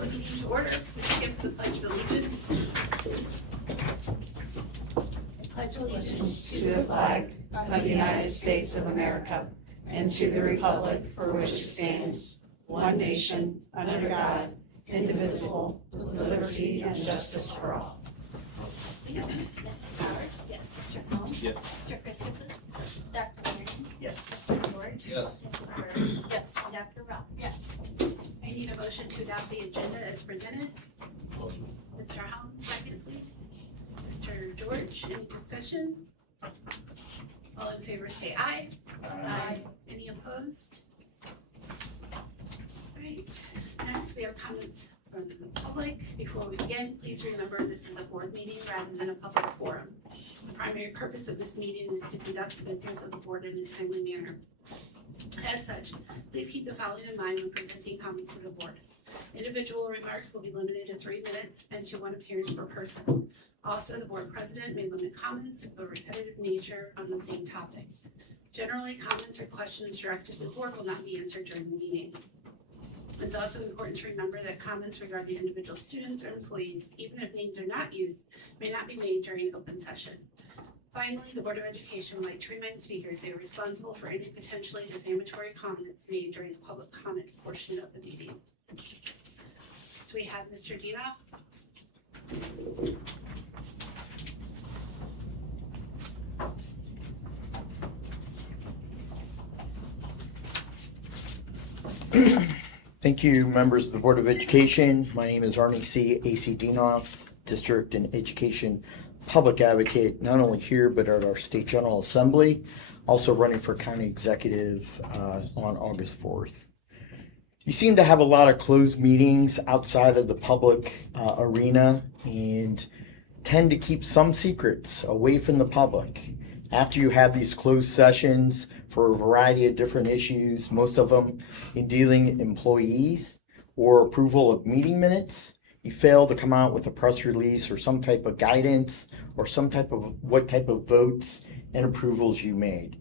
call the meeting to order. Please give the Pledge of Allegiance. I pledge allegiance to the flag of the United States of America and to the republic for which it stands, one nation, under God, indivisible, with liberty and justice for all. Mrs. Powers? Yes. Mr. Holmes? Yes. Mr. Christopher? Yes. Dr. Leonard? Yes. Mr. George? Yes. Mrs. Bird? Yes. Dr. Rock? Yes. I need a motion to adopt the agenda as presented. Motion. Mr. Holmes, second, please. Mr. George, any discussion? All in favor say aye. Aye. Any opposed? All right, next we have comments from the public. Before we begin, please remember this is a board meeting rather than a public forum. The primary purpose of this meeting is to conduct the business of the board in a timely manner. As such, please keep the following in mind when presenting comments to the board. Individual remarks will be limited to 3 minutes and to 1 appearance per person. Also, the board president may limit comments of a repetitive nature on the same topic. Generally, comments or questions directed to the board will not be answered during the meeting. It's also important to remember that comments regarding individual students or employees, even if names are not used, may not be made during open session. Finally, the Board of Education would like to remind speakers they are responsible for any potentially defamatory comments made during the public comment portion of the meeting. So we have Mr. Dinoff. Thank you, members of the Board of Education. My name is Arnie C. A.C. Dinoff, District and Education Public Advocate, not only here, but at our State General Assembly, also running for County Executive on August 4th. You seem to have a lot of closed meetings outside of the public arena and tend to keep some secrets away from the public. After you have these closed sessions for a variety of different issues, most of them in dealing employees or approval of meeting minutes, you fail to come out with a press release or some type of guidance or some type of what type of votes and approvals you made.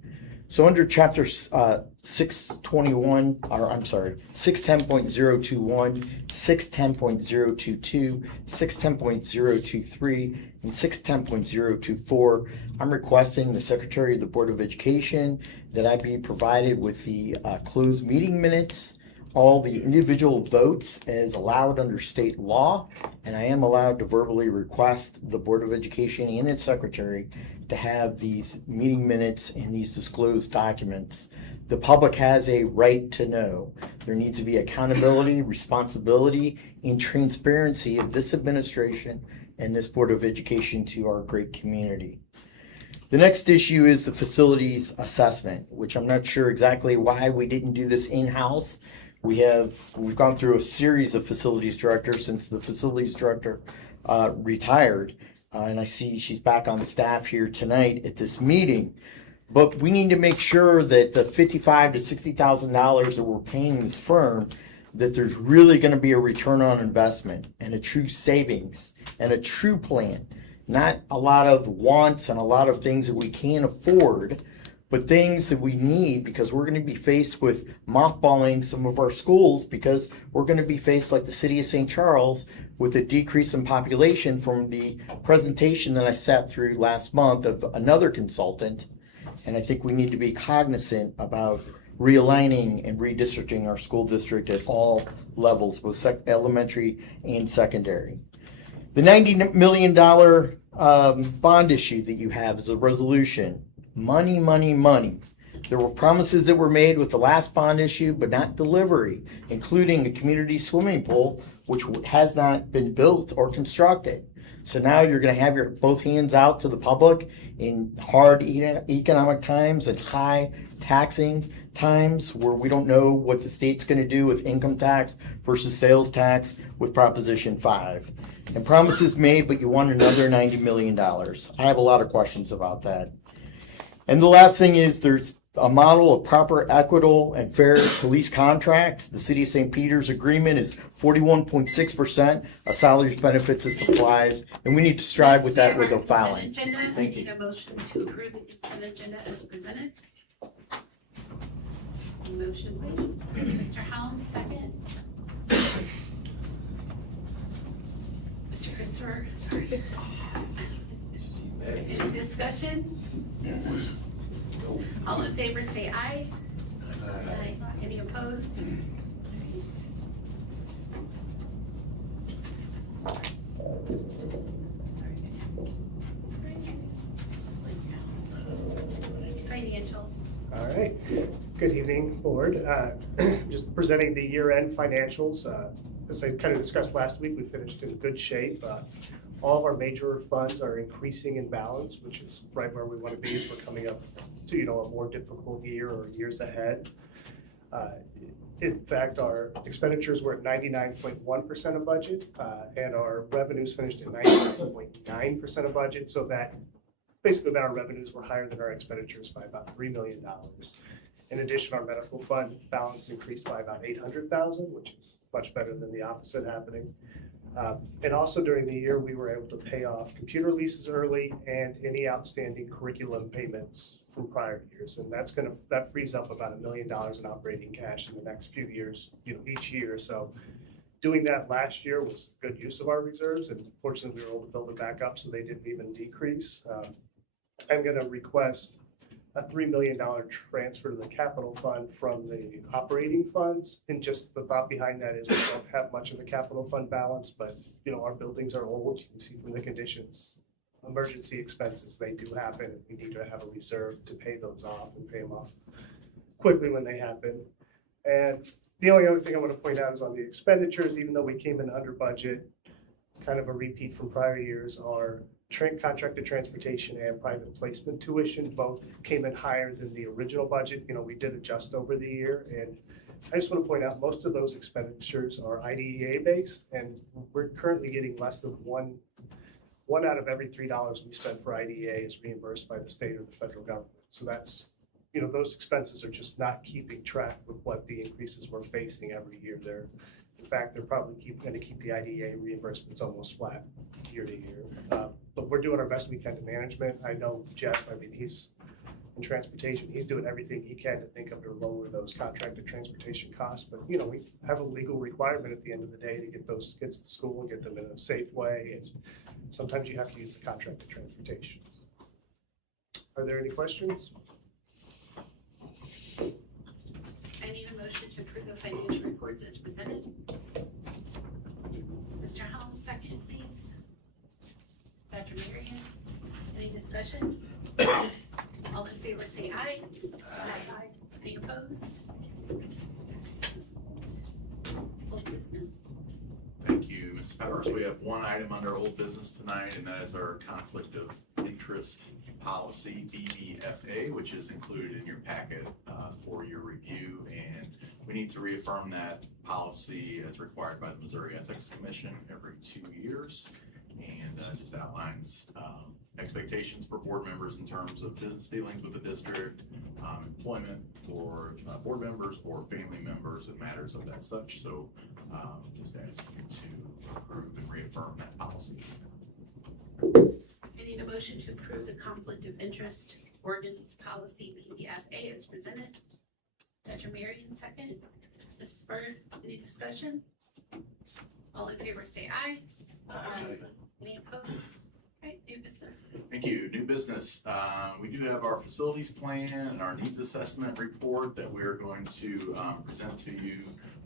So under chapter 621, or I'm sorry, 610.021, 610.022, 610.023, and 610.024, I'm requesting the Secretary of the Board of Education that I be provided with the closed meeting minutes, all the individual votes as allowed under state law, and I am allowed to verbally request the Board of Education and its secretary to have these meeting minutes and these disclosed documents. The public has a right to know. There needs to be accountability, responsibility, and transparency of this administration and this Board of Education to our great community. The next issue is the facilities assessment, which I'm not sure exactly why we didn't do this in-house. We've gone through a series of facilities directors since the facilities director retired, and I see she's back on the staff here tonight at this meeting. But we need to make sure that the $55,000 to $60,000 that we're paying this firm, that there's really going to be a return on investment and a true savings and a true plan. Not a lot of wants and a lot of things that we can't afford, but things that we need because we're going to be faced with mothballing some of our schools because we're going to be faced like the city of St. Charles with a decrease in population from the presentation that I sat through last month of another consultant. And I think we need to be cognizant about realigning and redistricting our school district at all levels, both elementary and secondary. The $90 million bond issue that you have is a resolution. Money, money, money. There were promises that were made with the last bond issue, but not delivery, including a community swimming pool, which has not been built or constructed. So now you're going to have your both hands out to the public in hard economic times and high taxing times where we don't know what the state's going to do with income tax versus sales tax with Proposition 5. And promises made, but you want another $90 million. I have a lot of questions about that. And the last thing is there's a model of proper, equitable, and fair police contract. The City of St. Peter's agreement is 41.6% of salaries, benefits, and supplies, and we need to strive with that with the filing. Thank you. I need a motion to approve the consent agenda as presented. Motion, please. Mr. Helms, second. Christopher, sorry. Any discussion? All in favor say aye. Aye. Any opposed? Financial. All right, good evening, board. Just presenting the year-end financials. As I kind of discussed last week, we finished in good shape. All of our major funds are increasing in balance, which is right where we want to be as we're coming up to, a more difficult year or years ahead. In fact, our expenditures were at 99.1% of budget, and our revenues finished at 99.9% of budget, so that basically our revenues were higher than our expenditures by about $3 million. In addition, our medical fund balance increased by about $800,000, which is much better than the opposite happening. And also during the year, we were able to pay off computer leases early and any outstanding curriculum payments from prior years. And that frees up about $1 million in operating cash in the next few years, each year. So doing that last year was good use of our reserves, and fortunately we were able to build it back up so they didn't even decrease. I'm going to request a $3 million transfer to the capital fund from the operating funds. And just the thought behind that is we don't have much of a capital fund balance, but our buildings are old. You can see from the conditions. Emergency expenses, they do happen. We need to have a reserve to pay those off and pay them off quickly when they happen. And the only other thing I want to point out is on the expenditures, even though we came in under budget, kind of a repeat from prior years, our contracted transportation and private placement tuition both came in higher than the original budget. We did adjust over the year, and I just want to point out most of those expenditures are IDEA based, and we're currently getting less than one out of every $3 we spend for IDEA is reimbursed by the state or the federal government. So that's, those expenses are just not keeping track with what the increases we're facing every year. In fact, they're probably going to keep the IDEA reimbursements almost flat year to year. But we're doing our best we can to management. I know Jeff, he's in transportation. He's doing everything he can to think of to lower those contracted transportation costs. But, we have a legal requirement at the end of the day to get those kids to school and get them in a safe way. And sometimes you have to use the contracted transportation. Are there any questions? I need a motion to approve the financial reports as presented. Mr. Howell, second, please. Dr. Marion, any discussion? All in favor say aye. Aye. Any opposed? Old business. Thank you, Ms. Powers. We have one item under old business tonight, and that is our conflict of interest policy, BBFA, which is included in your packet for your review. And we need to reaffirm that policy as required by the Missouri Ethics Commission every 2 years. And just outlines expectations for board members in terms of business dealings with the district, employment for board members or family members and matters of that such. So just ask you to approve and reaffirm that policy. I need a motion to approve the conflict of interest ordinance policy BBFA as presented. Dr. Marion, second. Ms. Bird, any discussion? All in favor say aye. Aye. Any opposed? Right, new business. Thank you. New business. We do have our facilities plan and our needs assessment report that we are going to present to you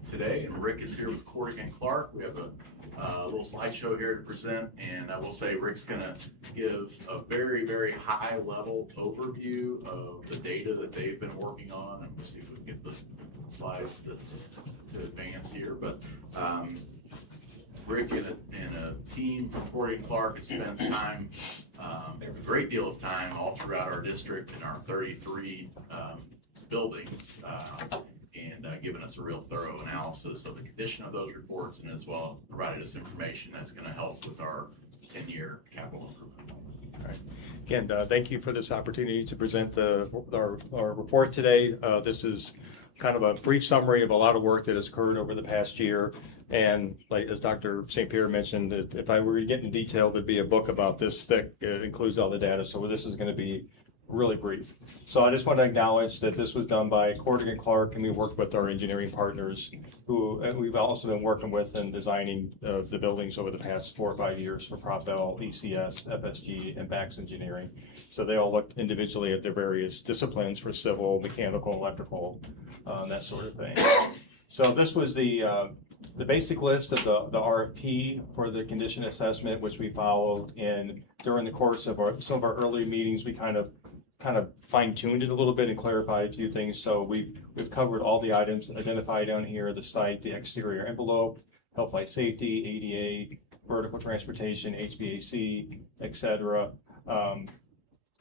today. And Rick is here with Cordick and Clark. We have a little slideshow here to present, and I will say Rick's going to give a very, very high level overview of the data that they've been working on, and we'll see if we can get the slides to advance here. But Rick and a team from Cordick and Clark has spent time, a great deal of time all throughout our district in our 33 buildings, and given us a real thorough analysis of the condition of those reports, and as well provided us information that's going to help with our 10-year capital improvement. All right. Again, thank you for this opportunity to present our report today. This is kind of a brief summary of a lot of work that has occurred over the past year. And like as Dr. St. Pierre mentioned, that if I were to get into detail, there'd be a book about this that includes all the data. So this is going to be really brief. So I just want to acknowledge that this was done by Cordigan Clark, and we worked with our engineering partners who we've also been working with in designing the buildings over the past 4 or 5 years for Propel, ECS, FSG, and Bax Engineering. So they all looked individually at their various disciplines for civil, mechanical, electrical, that sort of thing. So this was the basic list of the RFP for the condition assessment, which we followed, and during the course of some of our early meetings, we kind of fine-tuned it a little bit and clarified a few things. So we've covered all the items identified down here: the site, the exterior envelope, health, life, safety, ADA, vertical transportation, HVAC, etc.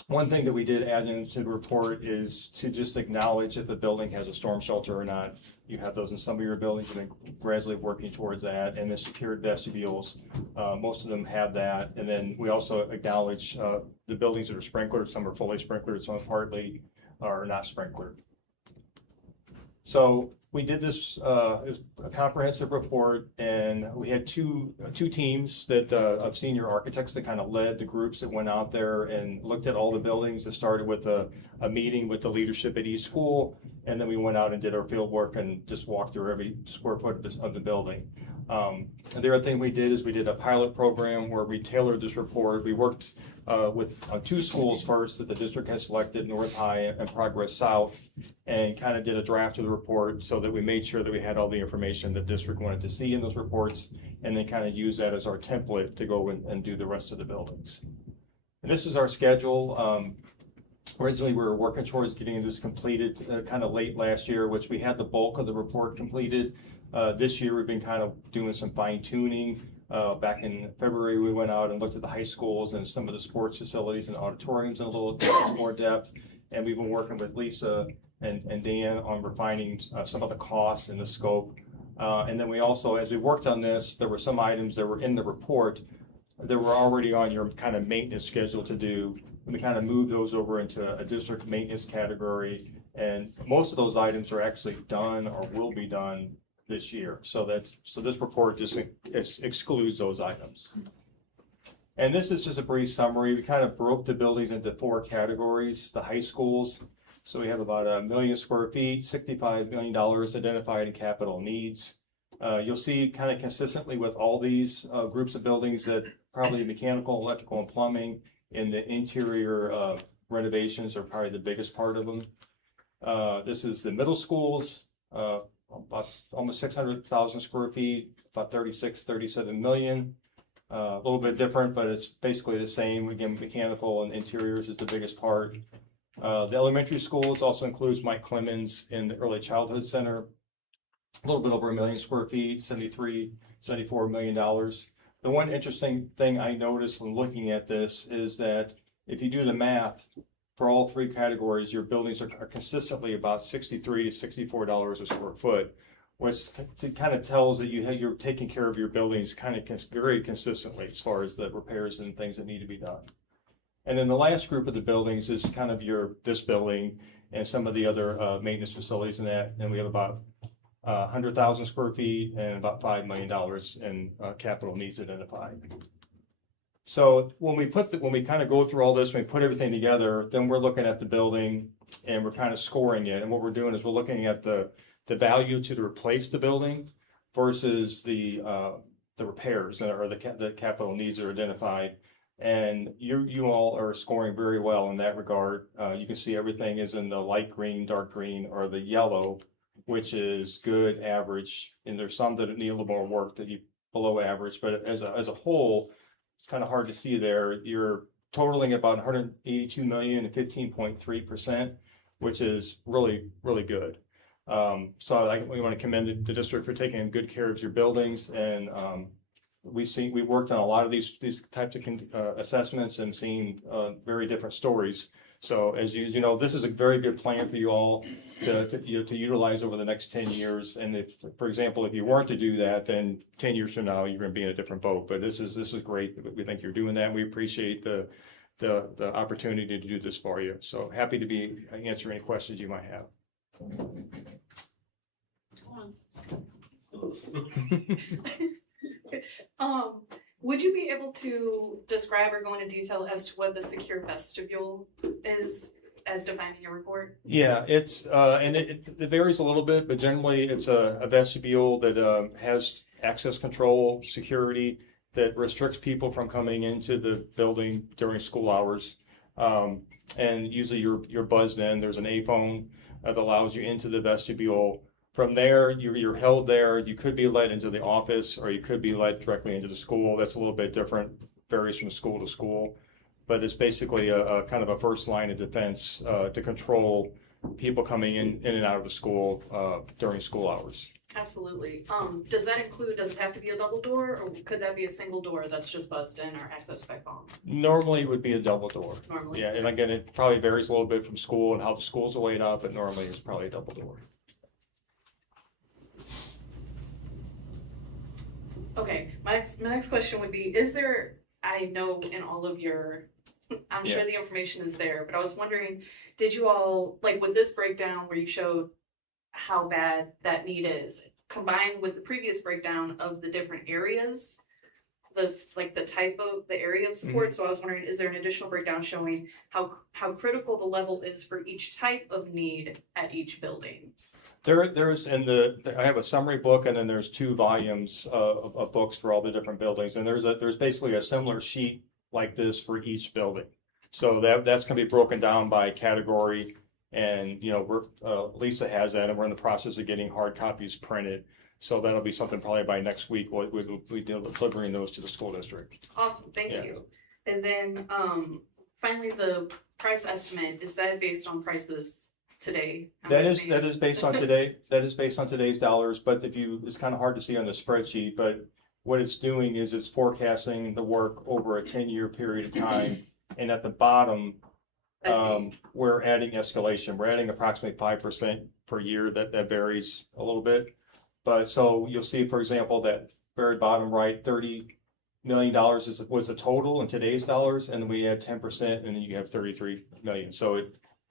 One thing that we did add into the report is to just acknowledge if the building has a storm shelter or not. You have those in some of your buildings, and then gradually working towards that. And the secured vestibules, most of them have that. And then we also acknowledge the buildings that are sprinklered. Some are fully sprinklered, some partly are not sprinklered. So we did this a comprehensive report, and we had two teams of senior architects that kind of led the groups that went out there and looked at all the buildings. It started with a meeting with the leadership at each school, and then we went out and did our field work and just walked through every square foot of the building. And the other thing we did is we did a pilot program where we tailored this report. We worked with 2 schools first that the district has selected, North High and Progress South, and kind of did a draft of the report so that we made sure that we had all the information the district wanted to see in those reports, and then kind of use that as our template to go and do the rest of the buildings. And this is our schedule. Originally, we were working towards getting this completed kind of late last year, which we had the bulk of the report completed. This year, we've been kind of doing some fine tuning. Back in February, we went out and looked at the high schools and some of the sports facilities and auditoriums in a little more depth. And we've been working with Lisa and Dan on refining some of the costs and the scope. And then we also, as we worked on this, there were some items that were in the report that were already on your kind of maintenance schedule to do. And we kind of moved those over into a district maintenance category. And most of those items are actually done or will be done this year. So this report just excludes those items. And this is just a brief summary. We kind of broke the buildings into 4 categories. The high schools, so we have about 1 million square feet, $65 million identified in capital needs. You'll see kind of consistently with all these groups of buildings that probably mechanical, electrical, and plumbing in the interior renovations are probably the biggest part of them. This is the middle schools, about almost 600,000 square feet, about 37 million. A little bit different, but it's basically the same. Again, mechanical and interiors is the biggest part. The elementary schools also includes Mike Clemens in the Early Childhood Center. A little bit over 1 million square feet, $74 million. The one interesting thing I noticed when looking at this is that if you do the math, for all 3 categories, your buildings are consistently about $63 to $64 a square foot, which kind of tells that you're taking care of your buildings kind of very consistently as far as the repairs and things that need to be done. And then the last group of the buildings is kind of this building and some of the other maintenance facilities in that, and we have about 100,000 square feet and about $5 million in capital needs identified. So when we kind of go through all this, when we put everything together, then we're looking at the building and we're kind of scoring it. And what we're doing is we're looking at the value to replace the building versus the repairs or the capital needs that are identified. And you all are scoring very well in that regard. You can see everything is in the light green, dark green, or the yellow, which is good, average. And there's some that need a little more work that you below average. But as a whole, it's kind of hard to see there. You're totaling about 182 million and 15.3%, which is really, really good. So we want to commend the district for taking good care of your buildings. And we worked on a lot of these types of assessments and seen very different stories. So as you know, this is a very good plan for you all to utilize over the next 10 years. And if, for example, if you weren't to do that, then 10 years from now, you're going to be in a different boat. But this is great. We think you're doing that. We appreciate the opportunity to do this for you. So happy to answer any questions you might have. Would you be able to describe or go into detail as to what the secure vestibule is? as defined in your report? Yeah, it's, and it varies a little bit, but generally it's a vestibule that has access control, security, that restricts people from coming into the building during school hours. And usually you're buzzed in. There's an A phone that allows you into the vestibule. From there, you're held there. You could be led into the office, or you could be led directly into the school. That's a little bit different, varies from school to school. But it's basically a kind of a first line of defense to control people coming in and out of the school during school hours. Absolutely. Does that include, does it have to be a double door, or could that be a single door that's just buzzed in or accessed by phone Normally it would be a double door. normally? Yeah, and again, it probably varies a little bit from school and how the schools are laid out, but normally it's probably a double door. Okay, my next question would be, is there, I know in all of your, I'm sure the information is there, but I was wondering, did you all, like with this breakdown where you showed how bad that need is, combined with the previous breakdown of the different areas, those, like the type of, the area of support, so I was wondering, is there an additional breakdown showing how critical the level is for each type of need at each building? There's I have a summary book, and then there's 2 volumes of books for all the different buildings, and there's basically a similar sheet like this for each building. So that's going to be broken down by category, and Lisa has that, and we're in the process of getting hard copies printed. So that'll be something probably by next week. We'll be delivering those to the school district. Awesome, thank you. And then finally, the price estimate, is that based on prices today? That is based on today. That is based on today's dollars. But it's kind of hard to see on the spreadsheet. But what it's doing is it's forecasting the work over a 10-year period of time. And at the bottom, we're adding escalation. We're adding approximately 5% per year. That varies a little bit. But so you'll see, for example, that very bottom right, $30 million was the total in today's dollars, and we add 10%, and then you have 33 million. So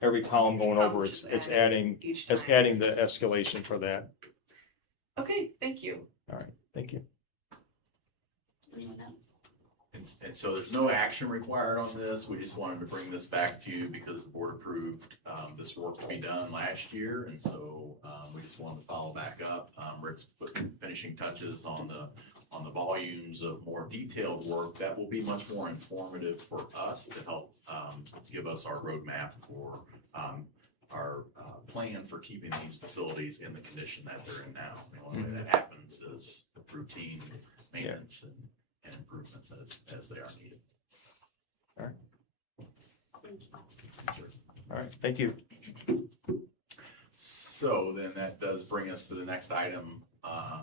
every column going over, it's adding the escalation for that. Okay, thank you. All right, thank you. Anyone else? And so there's no action required on this. We just wanted to bring this back to you because the board approved this work to be done last year. And so we just wanted to follow back up. Rick's putting finishing touches on the volumes of more detailed work that will be much more informative for us to help give us our roadmap for our plan for keeping these facilities in the condition that they're in now. The only way that happens is routine maintenance and improvements as they are needed. All right. Thank you. Sure. All right, thank you. So then that does bring us to the next item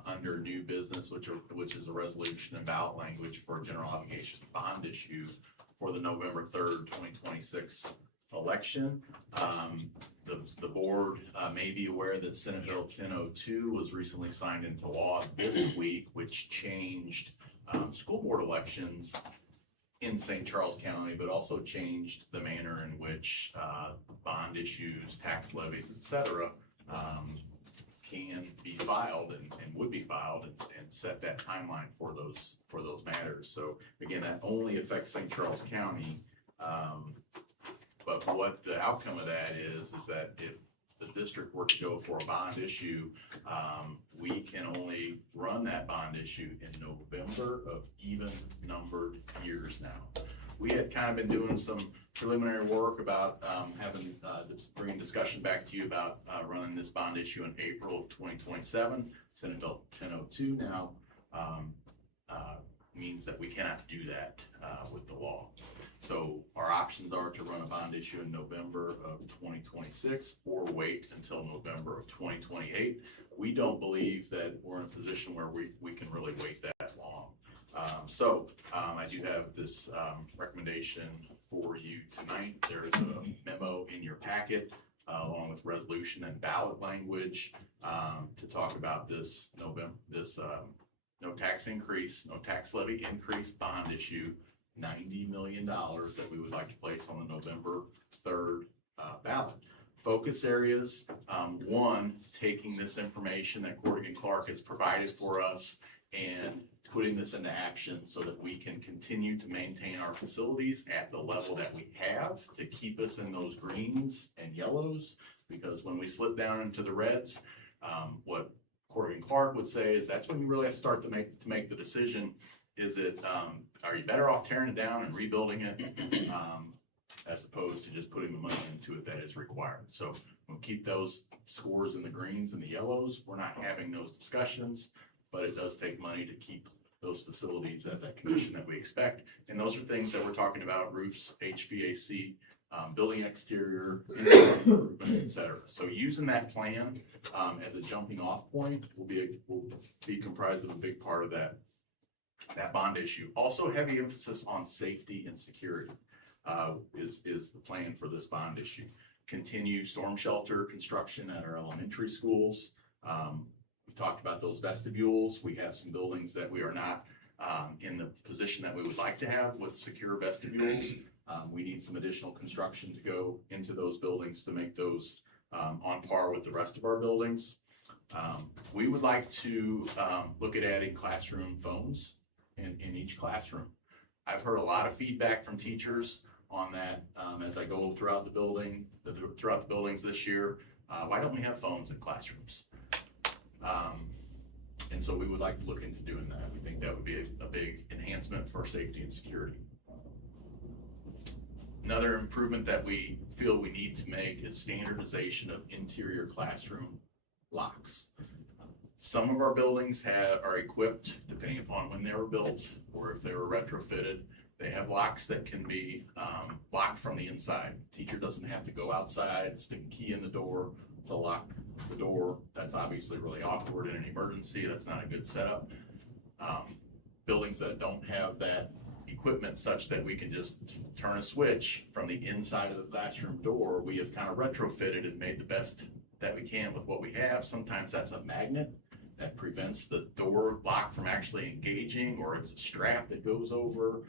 under new business, which is a resolution and ballot language for a general obligation bond issue for the November 3rd, 2026 election. The board may be aware that Senate Bill 1002 was recently signed into law this week, which changed school board elections in St. Charles County, but also changed the manner in which bond issues, tax levies, et cetera, can be filed and would be filed and set that timeline for those matters. So again, that only affects St. Charles County. But what the outcome of that is that if the district were to go for a bond issue, we can only run that bond issue in November of even numbered years now. We had kind of been doing some preliminary work about bringing discussion back to you about running this bond issue in April of 2027. Senate Bill 1002 now means that we cannot do that with the law. So our options are to run a bond issue in November of 2026 or wait until November of 2028. We don't believe that we're in a position where we can really wait that long. So I do have this recommendation for you tonight. There is a memo in your packet along with resolution and ballot language to talk about this no tax increase, no tax levy increase bond issue, $90 million that we would like to place on the November 3rd ballot. Focus areas, one, taking this information that Corrigan Clark has provided for us and putting this into action so that we can continue to maintain our facilities at the level that we have to keep us in those greens and yellows. Because when we slip down into the reds, what Corey and Clark would say is that's when you really have to start to make the decision. Is it, are you better off tearing it down and rebuilding it, as opposed to just putting the money into it that is required? So we'll keep those scores in the greens and the yellows. We're not having those discussions, but it does take money to keep those facilities at that condition that we expect. And those are things that we're talking about: roofs, HVAC, building exterior, improvements, et cetera. So using that plan as a jumping off point will be comprised of a big part of that bond issue. Also, heavy emphasis on safety and security is the plan for this bond issue. Continue storm shelter construction at our elementary schools. We talked about those vestibules. We have some buildings that we are not in the position that we would like to have with secure vestibules. We need some additional construction to go into those buildings to make those on par with the rest of our buildings. We would like to look at adding classroom phones in each classroom. I've heard a lot of feedback from teachers on that as I go throughout the buildings this year. Why don't we have phones in classrooms? And so we would like to look into doing that. We think that would be a big enhancement for safety and security. Another improvement that we feel we need to make is standardization of interior classroom locks. Some of our buildings are equipped, depending upon when they were built or if they were retrofitted, they have locks that can be locked from the inside. Teacher doesn't have to go outside, stick a key in the door to lock the door. That's obviously really awkward in an emergency. That's not a good setup. Buildings that don't have that equipment such that we can just turn a switch from the inside of the classroom door, we have kind of retrofitted and made the best that we can with what we have. Sometimes that's a magnet that prevents the door lock from actually engaging, or it's a strap that goes over.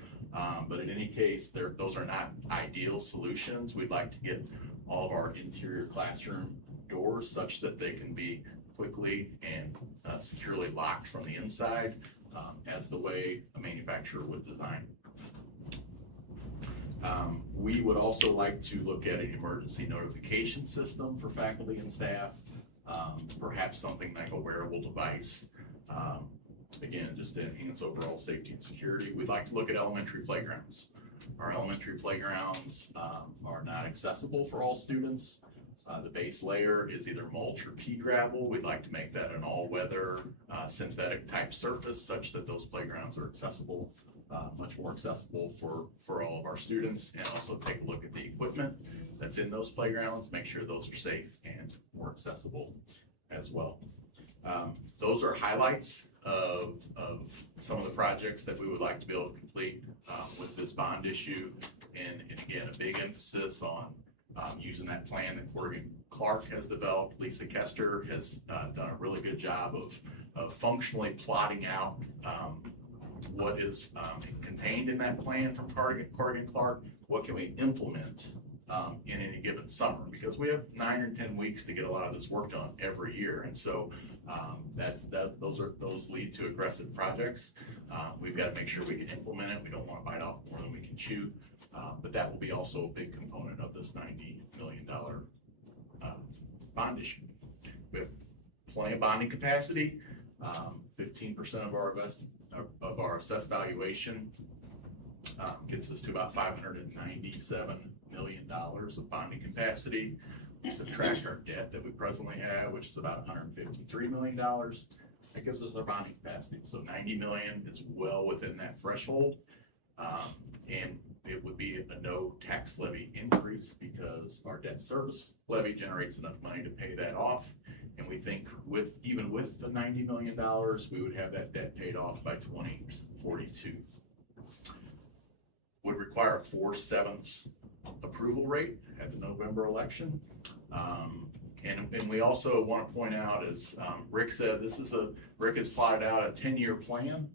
But in any case, those are not ideal solutions. We'd like to get all of our interior classroom doors such that they can be quickly and securely locked from the inside, as the way a manufacturer would design. We would also like to look at an emergency notification system for faculty and staff, perhaps something like a wearable device. Again, just to enhance overall safety and security. We'd like to look at elementary playgrounds. Our elementary playgrounds are not accessible for all students. The base layer is either mulch or pea gravel. We'd like to make that an all-weather synthetic type surface such that those playgrounds are accessible, much more accessible for all of our students, and also take a look at the equipment that's in those playgrounds, make sure those are safe and more accessible as well. Those are highlights of some of the projects that we would like to be able to complete with this bond issue, and again, a big emphasis on using that plan that Corey Clark has developed. Lisa Kester has done a really good job of functionally plotting out what is contained in that plan from Corey Clark. What can we implement in any given summer? Because we have 9 or 10 weeks to get a lot of this work done every year, and so those lead to aggressive projects. We've got to make sure we can implement it. We don't want to bite off more than we can chew. But that will be also a big component of this $90 million bond issue. We have plenty of bonding capacity. 15% of our assessed valuation gets us to about $597 million of bonding capacity. We subtract our debt that we presently have, which is about $153 million. That gives us our bonding capacity. So $90 million is well within that threshold. And it would be a no tax levy increase because our debt service levy generates enough money to pay that off. And we think even with the $90 million, we would have that debt paid off by 2042. Would require a 4/7 approval rate at the November election. And we also want to point out, as Rick said, Rick has plotted out a 10-year plan.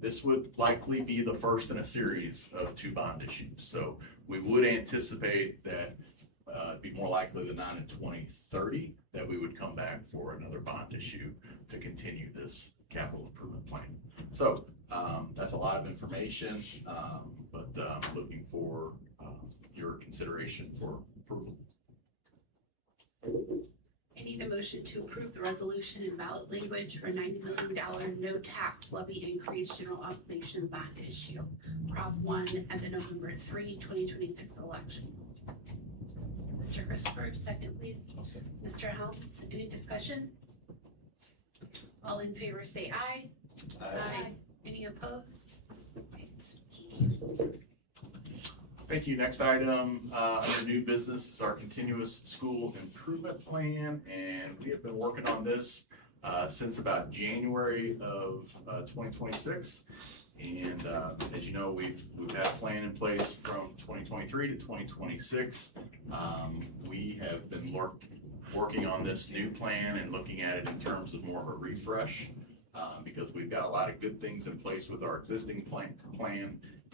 This would likely be the first in a series of 2 bond issues. So we would anticipate that it'd be more likely than not in 2030 that we would come back for another bond issue to continue this capital improvement plan. So that's a lot of information, but I'm looking for your consideration for approval. I need a motion to approve the resolution in ballot language for $90 million no tax levy increase general obligation bond issue, Prop 1 at the November 3, 2026 election. Mr. Christopher, second please. Mr. Helms, any discussion? All in favor say aye. Aye. Any opposed? Right. Thank you. Next item under new business is our continuous school improvement plan, and we have been working on this since about January of 2026. And as you know, we've had a plan in place from 2023 to 2026. We have been working on this new plan and looking at it in terms of more of a refresh because we've got a lot of good things in place with our existing plan.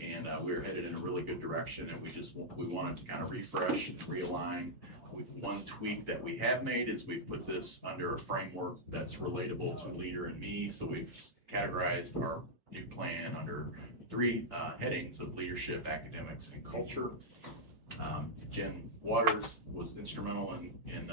And we're headed in a really good direction, and we wanted to kind of refresh and realign. One tweak that we have made is we've put this under a framework that's relatable to Leader and me. So we've categorized our new plan under 3 headings of leadership, academics, and culture. Jen Waters was instrumental in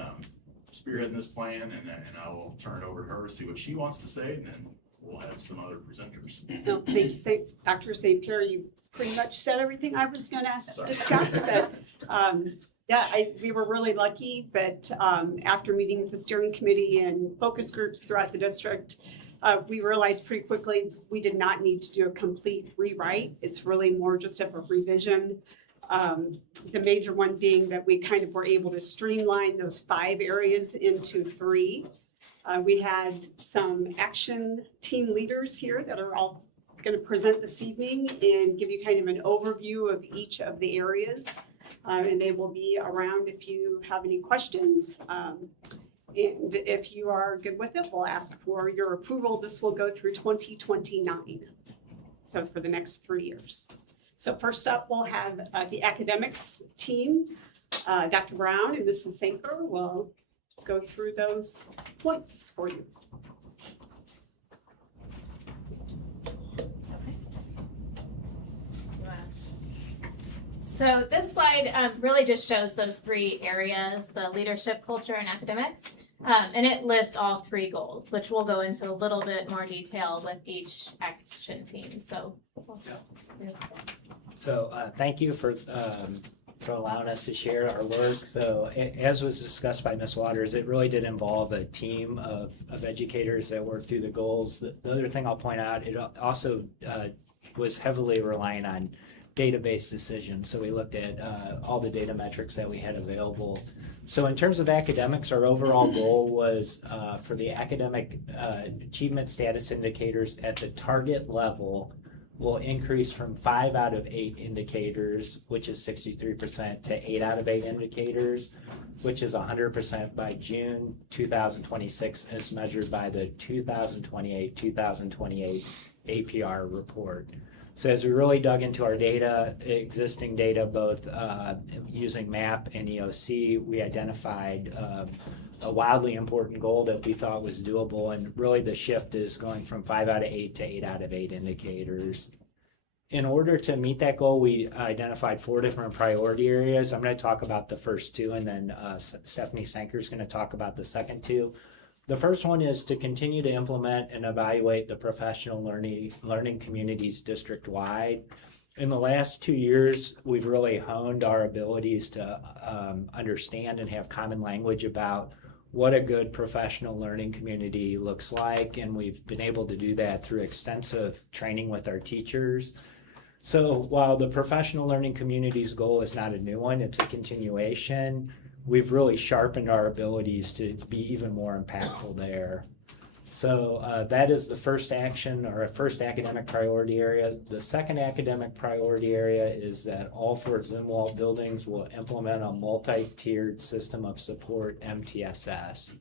spearheading this plan, and I will turn it over to her to see what she wants to say, and then we'll have some other presenters. No, thank you, Dr. St. Pierre. You pretty much said everything I was going to discuss, but we were really lucky that after meeting with the steering committee and focus groups throughout the district, we realized pretty quickly we did not need to do a complete rewrite. It's really more just of a revision. The major one being that we kind of were able to streamline those 5 areas into 3. We had some action team leaders here that are all going to present this evening and give you kind of an overview of each of the areas. And they will be around if you have any questions. And if you are good with it, we'll ask for your approval. This will go through 2029. So for the next 3 years. So first up, we'll have the academics team. Dr. Brown and Mrs. Sanker will go through those points for you. So this slide really just shows those 3 areas, the leadership, culture, and academics. And it lists all 3 goals, which we'll go into a little bit more detail with each action team. So thank you for allowing us to share our work. So as was discussed by Ms. Waters, it really did involve a team of educators that worked through the goals. The other thing I'll point out, it also was heavily relying on database decisions. So we looked at all the data metrics that we had available. So in terms of academics, our overall goal was for the academic achievement status indicators at the target level will increase from 5 out of 8 indicators, which is 63%, to 8 out of 8 indicators, which is 100% by June 2026 as measured by the 2028 APR report. So as we really dug into our data, existing data, both using MAP and EOC, we identified a wildly important goal that we thought was doable. And really the shift is going from 5 out of 8 to 8 out of 8 indicators. In order to meet that goal, we identified 4 different priority areas. I'm going to talk about the first 2, and then Stephanie Sanker is going to talk about the second 2. The first one is to continue to implement and evaluate the professional learning communities district-wide. In the last 2 years, we've really honed our abilities to understand and have common language about what a good professional learning community looks like, and we've been able to do that through extensive training with our teachers. So while the professional learning community's goal is not a new one, it's a continuation, we've really sharpened our abilities to be even more impactful there. So that is the first action, or first academic priority area. The second academic priority area is that all 4 Zumwalt buildings will implement a multi-tiered system of support, MTSS.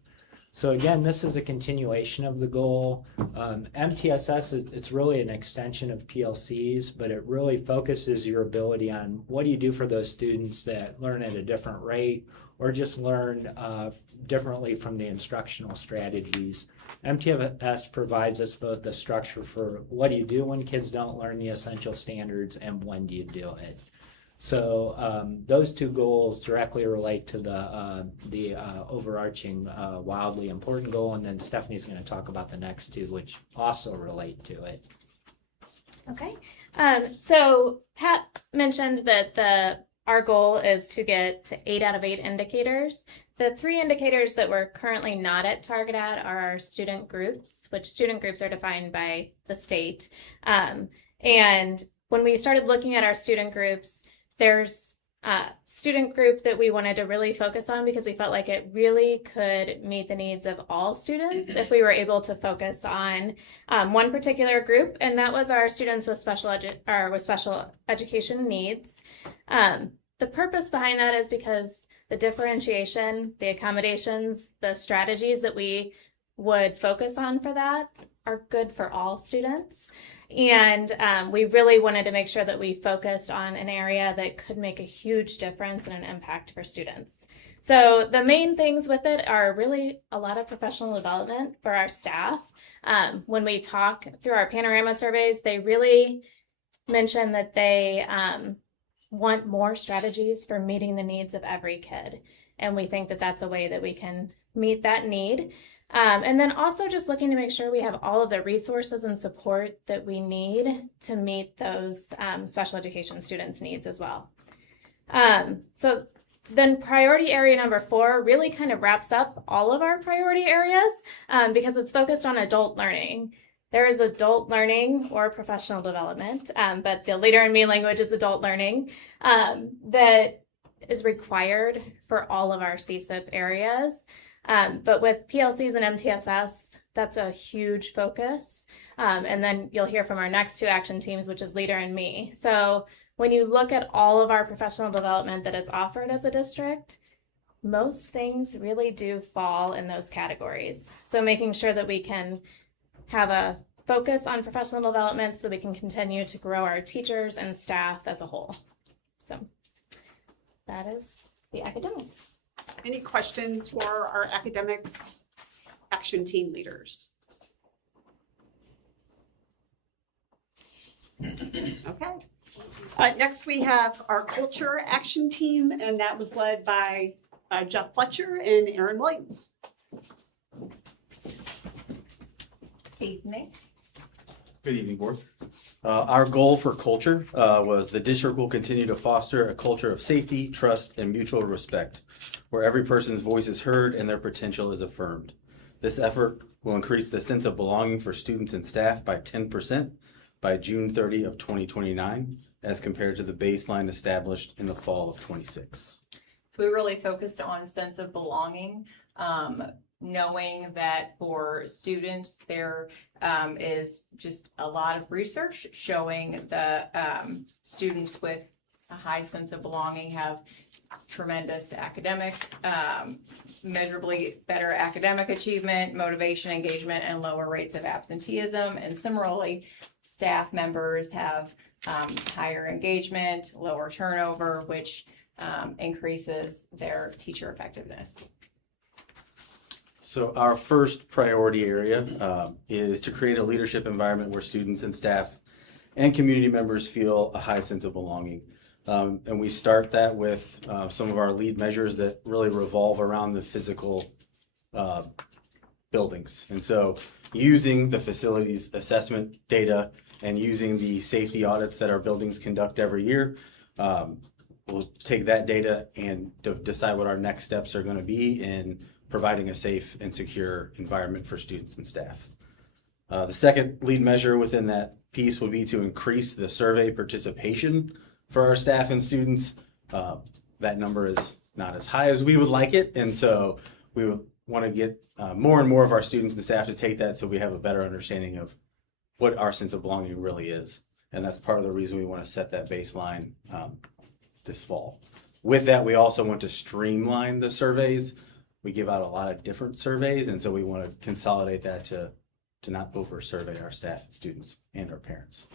So again, this is a continuation of the goal. MTSS, it's really an extension of PLCs, but it really focuses your ability on what do you do for those students that learn at a different rate or just learn differently from the instructional strategies. MTSS provides us both the structure for what do you do when kids don't learn the essential standards and when do you do it. So those two goals directly relate to the overarching wildly important goal, and then Stephanie's going to talk about the next two, which also relate to it. Okay. So Pat mentioned that our goal is to get to 8 out of 8 indicators. The 3 indicators that we're currently not at target at are our student groups, which student groups are defined by the state. And when we started looking at our student groups, there's a student group that we wanted to really focus on because we felt like it really could meet the needs of all students if we were able to focus on one particular group, and that was our students with special education needs. The purpose behind that is because the differentiation, the accommodations, the strategies that we would focus on for that are good for all students. And we really wanted to make sure that we focused on an area that could make a huge difference and an impact for students. So the main things with it are really a lot of professional development for our staff. When we talk through our panorama surveys, they really mention that they want more strategies for meeting the needs of every kid. And we think that that's a way that we can meet that need. And then also just looking to make sure we have all of the resources and support that we need to meet those special education students' needs as well. So then priority area number 4 really kind of wraps up all of our priority areas because it's focused on adult learning. There is adult learning or professional development, but the Leader in Me language is adult learning that is required for all of our CSIP areas. But with PLCs and MTSS, that's a huge focus. And then you'll hear from our next 2 action teams, which is Leader in Me. So when you look at all of our professional development that is offered as a district, most things really do fall in those categories. So making sure that we can have a focus on professional development so that we can continue to grow our teachers and staff as a whole. So that is the academics. Any questions for our academics action team leaders? Okay. Next we have our culture action team, and that was led by Jeff Fletcher and Aaron Williams. Evening. Good evening, Board. Our goal for culture was the district will continue to foster a culture of safety, trust, and mutual respect, where every person's voice is heard and their potential is affirmed. This effort will increase the sense of belonging for students and staff by 10% by June 30 of 2029, as compared to the baseline established in the fall of 26. We really focused on sense of belonging, knowing that for students there is just a lot of research showing the students with a high sense of belonging have tremendous academic, measurably better academic achievement, motivation, engagement, and lower rates of absenteeism. And similarly, staff members have higher engagement, lower turnover, which increases their teacher effectiveness. So our first priority area is to create a leadership environment where students and staff and community members feel a high sense of belonging. And we start that with some of our lead measures that really revolve around the physical buildings. And so using the facilities assessment data and using the safety audits that our buildings conduct every year, we'll take that data and decide what our next steps are going to be in providing a safe and secure environment for students and staff. The second lead measure within that piece would be to increase the survey participation for our staff and students. That number is not as high as we would like it, and so we would want to get more and more of our students and staff to take that so we have a better understanding of what our sense of belonging really is. And that's part of the reason we want to set that baseline this fall. With that, we also want to streamline the surveys. we give out a lot of different surveys, and so we want to consolidate that to not over survey our staff and students and our parents.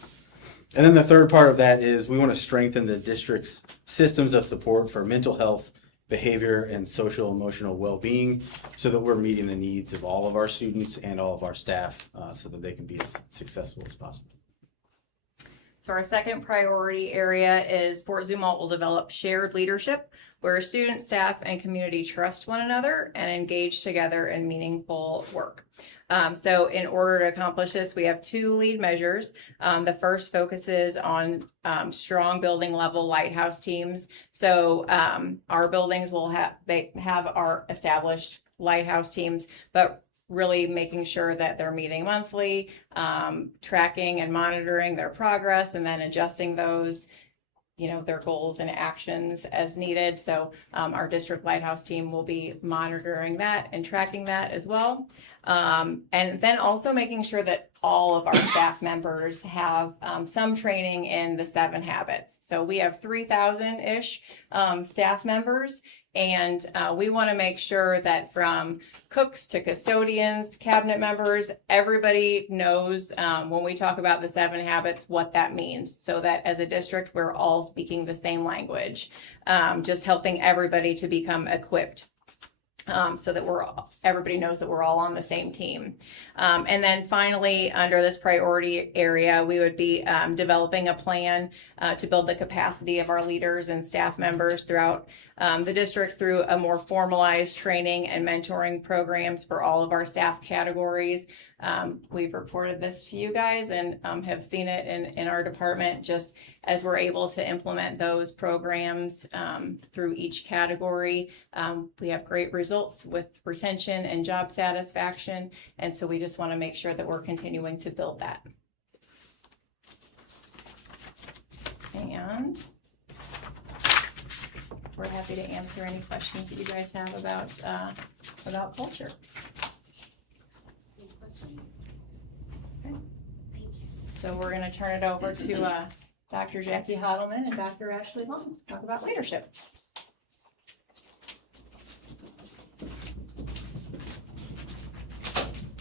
And then the third part of that is we want to strengthen the district's systems of support for mental health, behavior, and social emotional well-being so that we're meeting the needs of all of our students and all of our staff so that they can be as successful as possible. So our second priority area is Fort Zumwalt will develop shared leadership where students, staff, and community trust one another and engage together in meaningful work. So in order to accomplish this, we have 2 lead measures. The first focuses on strong building level lighthouse teams. So our buildings will have our established lighthouse teams, but really making sure that they're meeting monthly, tracking and monitoring their progress, and then adjusting those, their goals and actions as needed. So our district lighthouse team will be monitoring that and tracking that as well. And then also making sure that all of our staff members have some training in the 7 habits. So we have 3,000-ish staff members, and we want to make sure that from cooks to custodians to cabinet members, everybody knows when we talk about the 7 habits, what that means, so that as a district, we're all speaking the same language, just helping everybody to become equipped. So that everybody knows that we're all on the same team. And then finally, under this priority area, we would be developing a plan to build the capacity of our leaders and staff members throughout the district through a more formalized training and mentoring programs for all of our staff categories. We've reported this to you guys and have seen it in our department, just as we're able to implement those programs through each category. We have great results with retention and job satisfaction, and so we just want to make sure that we're continuing to build that. And we're happy to answer any questions that you guys have about culture. Any questions? Okay. Thanks. So we're going to turn it over to Dr. Jackie Hodelman and Dr. Ashley Long to talk about leadership.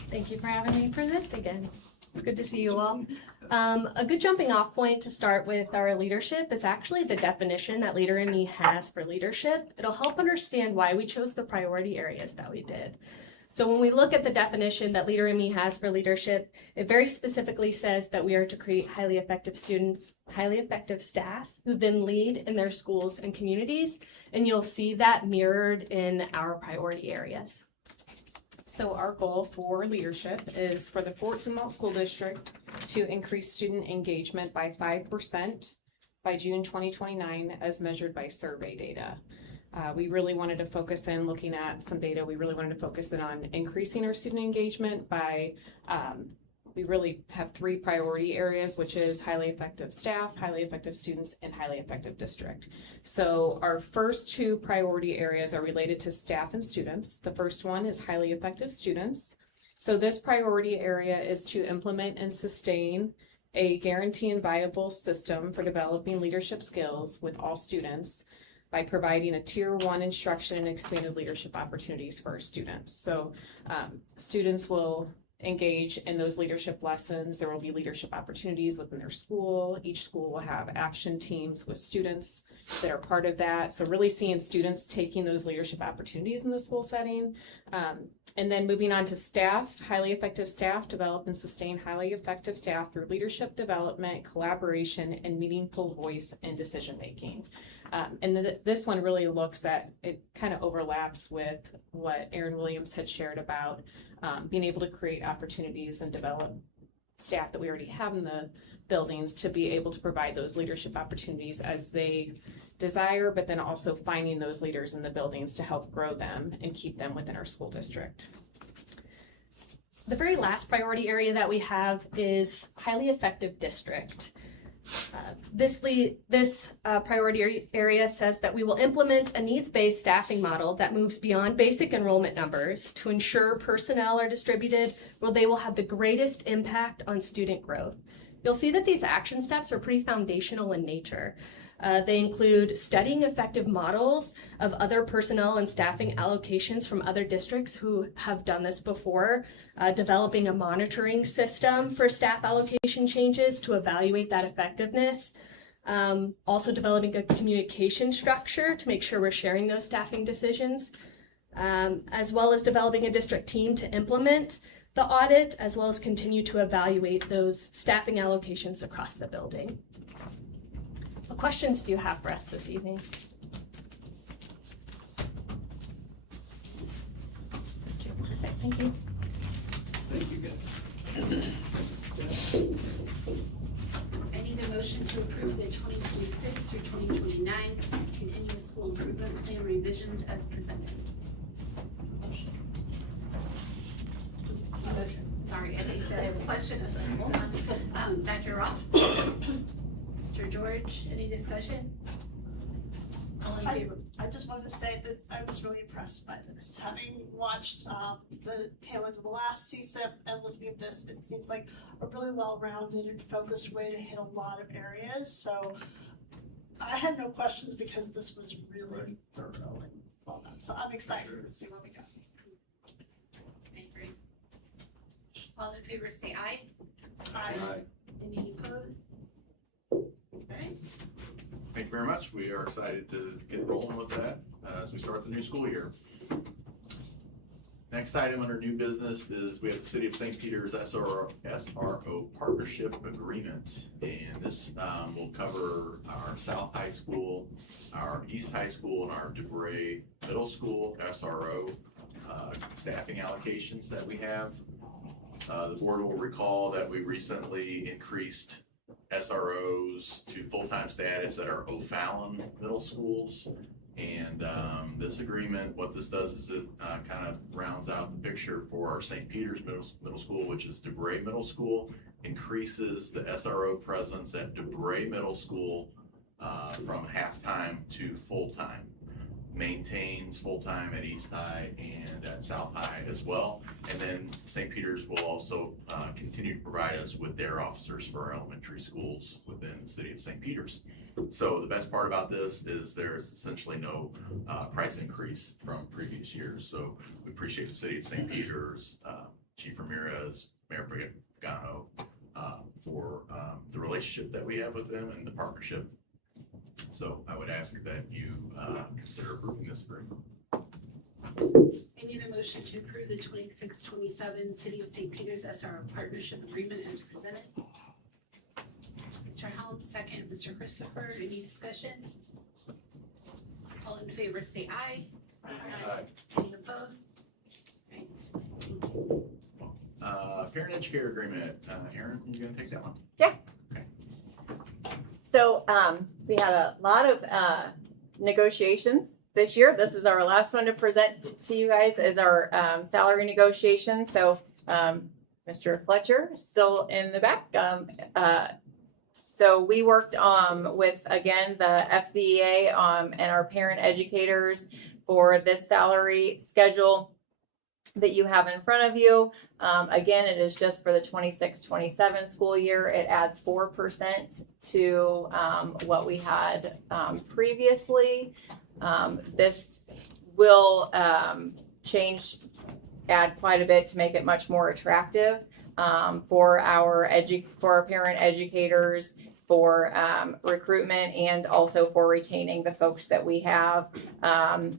Thank you for having me present again. It's good to see you all. A good jumping off point to start with our leadership is actually the definition that Leader in Me has for leadership. It'll help understand why we chose the priority areas that we did. So when we look at the definition that Leader in Me has for leadership, it very specifically says that we are to create highly effective students, highly effective staff who then lead in their schools and communities, and you'll see that mirrored in our priority areas. So our goal for leadership is for the Fort Zumwalt School District to increase student engagement by 5% by June 2029 as measured by survey data. We really wanted to focus in looking at some data. We really wanted to focus in on increasing our student engagement by, we really have 3 priority areas, which is highly effective staff, highly effective students, and highly effective district. So our first 2 priority areas are related to staff and students. The first one is highly effective students. So this priority area is to implement and sustain a guarantee and viable system for developing leadership skills with all students by providing a tier 1 instruction and expanded leadership opportunities for our students. So students will engage in those leadership lessons. There will be leadership opportunities within their school. Each school will have action teams with students that are part of that. So really seeing students taking those leadership opportunities in the school setting. And then moving on to staff, highly effective staff, develop and sustain highly effective staff through leadership development, collaboration, and meaningful voice and decision making. And this one really looks at, it kind of overlaps with what Erin Williams had shared about being able to create opportunities and develop staff that we already have in the buildings to be able to provide those leadership opportunities as they desire, but then also finding those leaders in the buildings to help grow them and keep them within our school district. The very last priority area that we have is highly effective district. This priority area says that we will implement a needs-based staffing model that moves beyond basic enrollment numbers to ensure personnel are distributed where they will have the greatest impact on student growth. You'll see that these action steps are pretty foundational in nature. They include studying effective models of other personnel and staffing allocations from other districts who have done this before, developing a monitoring system for staff allocation changes to evaluate that effectiveness, also developing a communication structure to make sure we're sharing those staffing decisions, as well as developing a district team to implement the audit, as well as continue to evaluate those staffing allocations across the building. What questions do you have for us this evening? Perfect, thank you. Thank you, I need a motion to approve the 2026 through 2029 continuous school improvement plan revisions as presented. Sorry, I think that I have a question. I was like, hold on. Dr. Roth? Mr. George, any discussion? All in favor? I just wanted to say that I was really impressed by this. Having watched the tail end of the last CSIP and looking at this, it seems like a really well-rounded and focused way to hit a lot of areas. So I had no questions because this was really thorough and well done. So I'm excited to see what we got. Okay, great. All in favor say aye. Aye. Any opposed? All right. Thank you very much. We are excited to get rolling with that as we start the new school year. Next item under new business is we have the City of St. Peter's SRO Partnership Agreement. And this will cover our South High School, our East High School, and our DeVray Middle School SRO staffing allocations that we have. The board will recall that we recently increased SROs to full-time status at our O'Fallon middle schools. And this agreement, what this does is it kind of rounds out the picture for our St. Peter's middle school, which is DeVray Middle School, increases the SRO presence at DeVray Middle School from half-time to full-time, maintains full-time at East High and at South High as well. And then St. Peter's will also continue to provide us with their officers for our elementary schools within the City of St. Peter's. So the best part about this is there's essentially no price increase from previous years. So we appreciate the City of St. Peter's, Chief Ramirez, Mayor Pagano, for the relationship that we have with them and the partnership. So I would ask that you consider approving this agreement. I need a motion to approve the 26-27 City of St. Peter's SRO Partnership Agreement as presented. Mr. Helms, second. Mr. Christopher, any discussion? All in favor say aye. Aye. Any opposed? Right. Parent educator agreement. Erin, you gonna take that one? Yeah. Okay. So we had a lot of negotiations this year. This is our last one to present to you guys is our salary negotiations. So Mr. Fletcher is still in the back. So we worked with, again, the FZEA and our parent educators for this salary schedule that you have in front of you. Again, it is just for the 26-27 school year. It adds 4% to what we had previously. This will add quite a bit to make it much more attractive for our parent educators, for recruitment, and also for retaining the folks that we have.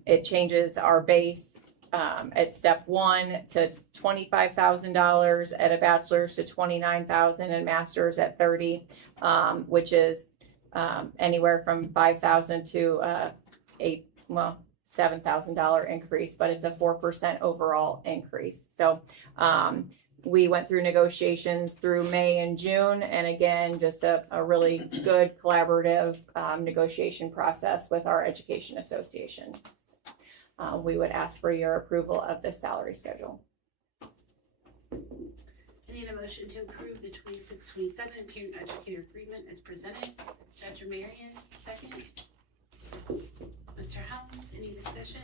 It changes our base at step 1 to $25,000, at a bachelor's to $29,000, and master's at $30,000, which is anywhere from $5,000 to $7,000 increase, but it's a 4% overall increase. So we went through negotiations through May and June, and again, just a really good collaborative negotiation process with our education association. We would ask for your approval of this salary schedule. I need a motion to approve the 26-27 parent educator agreement as presented. Dr. Marion, second. Mr. Helms, any discussion?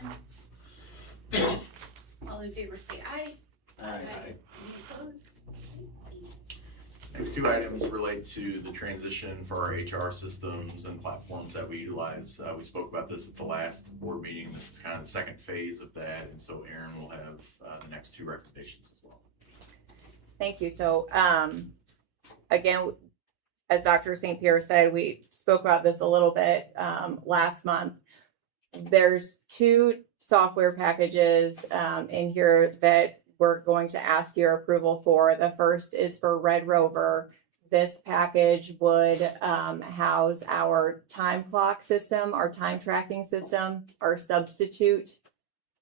All in favor say aye. Aye. Any opposed? Next two items relate to the transition for our HR systems and platforms that we utilize. We spoke about this at the last board meeting. This is kind of the second phase of that, and so Erin will have the next two recommendations as well. Thank you. So again, as Dr. St. Pierre said, we spoke about this a little bit last month. There's two software packages in here that we're going to ask your approval for. The first is for Red Rover. This package would house our time clock system, our time tracking system, our substitute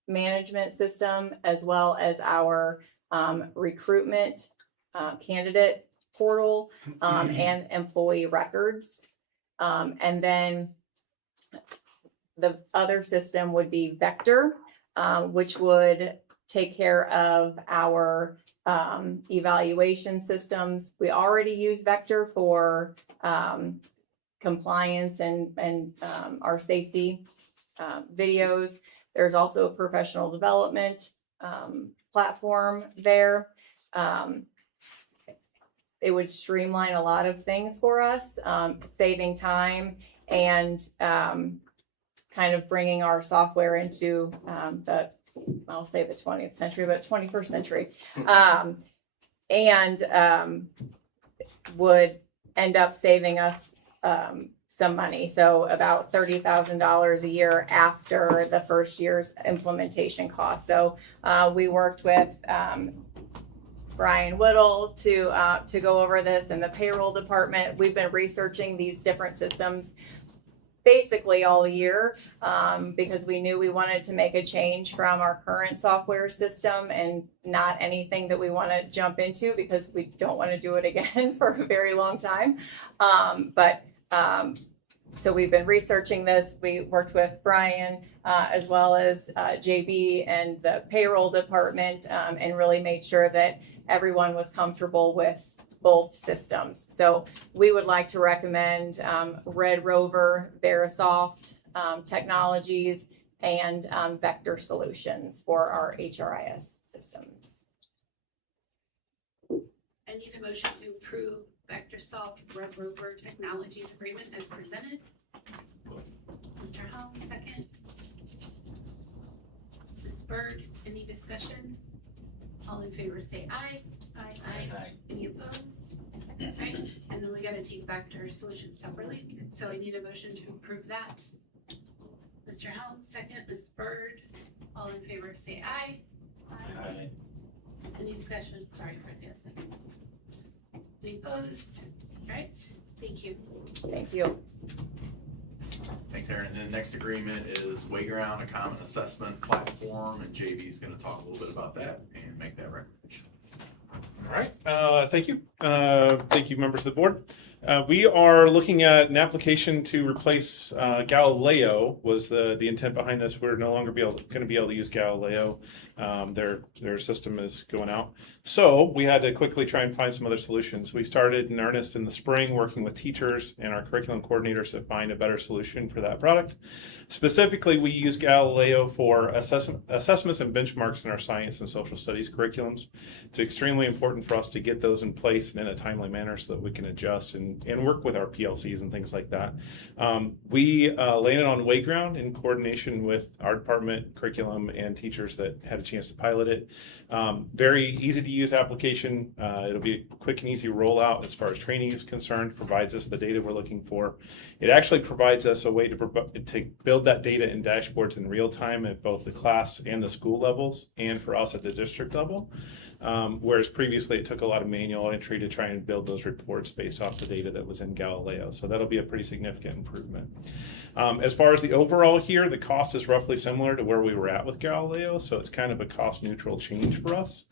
management system, as well as our recruitment candidate portal and employee records. And then the other system would be Vector, which would take care of our evaluation systems. We already use Vector for compliance and our safety videos. There's also a professional development platform there. It would streamline a lot of things for us, saving time and kind of bringing our software into I'll say the 20th century, but 21st century, and would end up saving us some money. So about $30,000 a year after the first year's implementation cost. So we worked with Brian Whittle to go over this in the payroll department. We've been researching these different systems basically all year because we knew we wanted to make a change from our current software system and not anything that we want to jump into because we don't want to do it again for a very long time. So we've been researching this. We worked with Brian as well as JB and the payroll department and really made sure that everyone was comfortable with both systems. So we would like to recommend Red Rover, Verisoft Technologies, and Vector Solutions for our HRIS systems. I need a motion to approve VectorSoft Red Rover Technologies agreement as presented. Mr. Helms, second. Ms. Bird, any discussion? All in favor say aye. Aye. Any opposed? Right, and then we gotta take Vector Solutions separately, so I need a motion to approve that. Mr. Helms, second. Ms. Bird, all in favor say aye. Aye. Any discussion? Sorry, Fred, yes. Any opposed? Right, thank you. Thank you. Thanks, Erin. And then the next agreement is Wayground, a common assessment platform, and JB is going to talk a little bit about that and make that recommendation. All right, thank you. Thank you, members of the board. We are looking at an application to replace Galileo was the intent behind this. We're no longer going to be able to use Galileo. Their system is going out. So we had to quickly try and find some other solutions. We started in earnest in the spring working with teachers and our curriculum coordinators to find a better solution for that product. Specifically, we use Galileo for assessments and benchmarks in our science and social studies curriculums. It's extremely important for us to get those in place and in a timely manner so that we can adjust and work with our PLCs and things like that. We landed on Wayground in coordination with our department, curriculum, and teachers that had a chance to pilot it. Very easy to use application. It'll be a quick and easy rollout as far as training is concerned, provides us the data we're looking for. It actually provides us a way to build that data in dashboards in real time at both the class and the school levels and for us at the district level. Whereas previously it took a lot of manual entry to try and build those reports based off the data that was in Galileo. So that'll be a pretty significant improvement. As far as the overall here, the cost is roughly similar to where we were at with Galileo. So it's kind of a cost neutral change for us.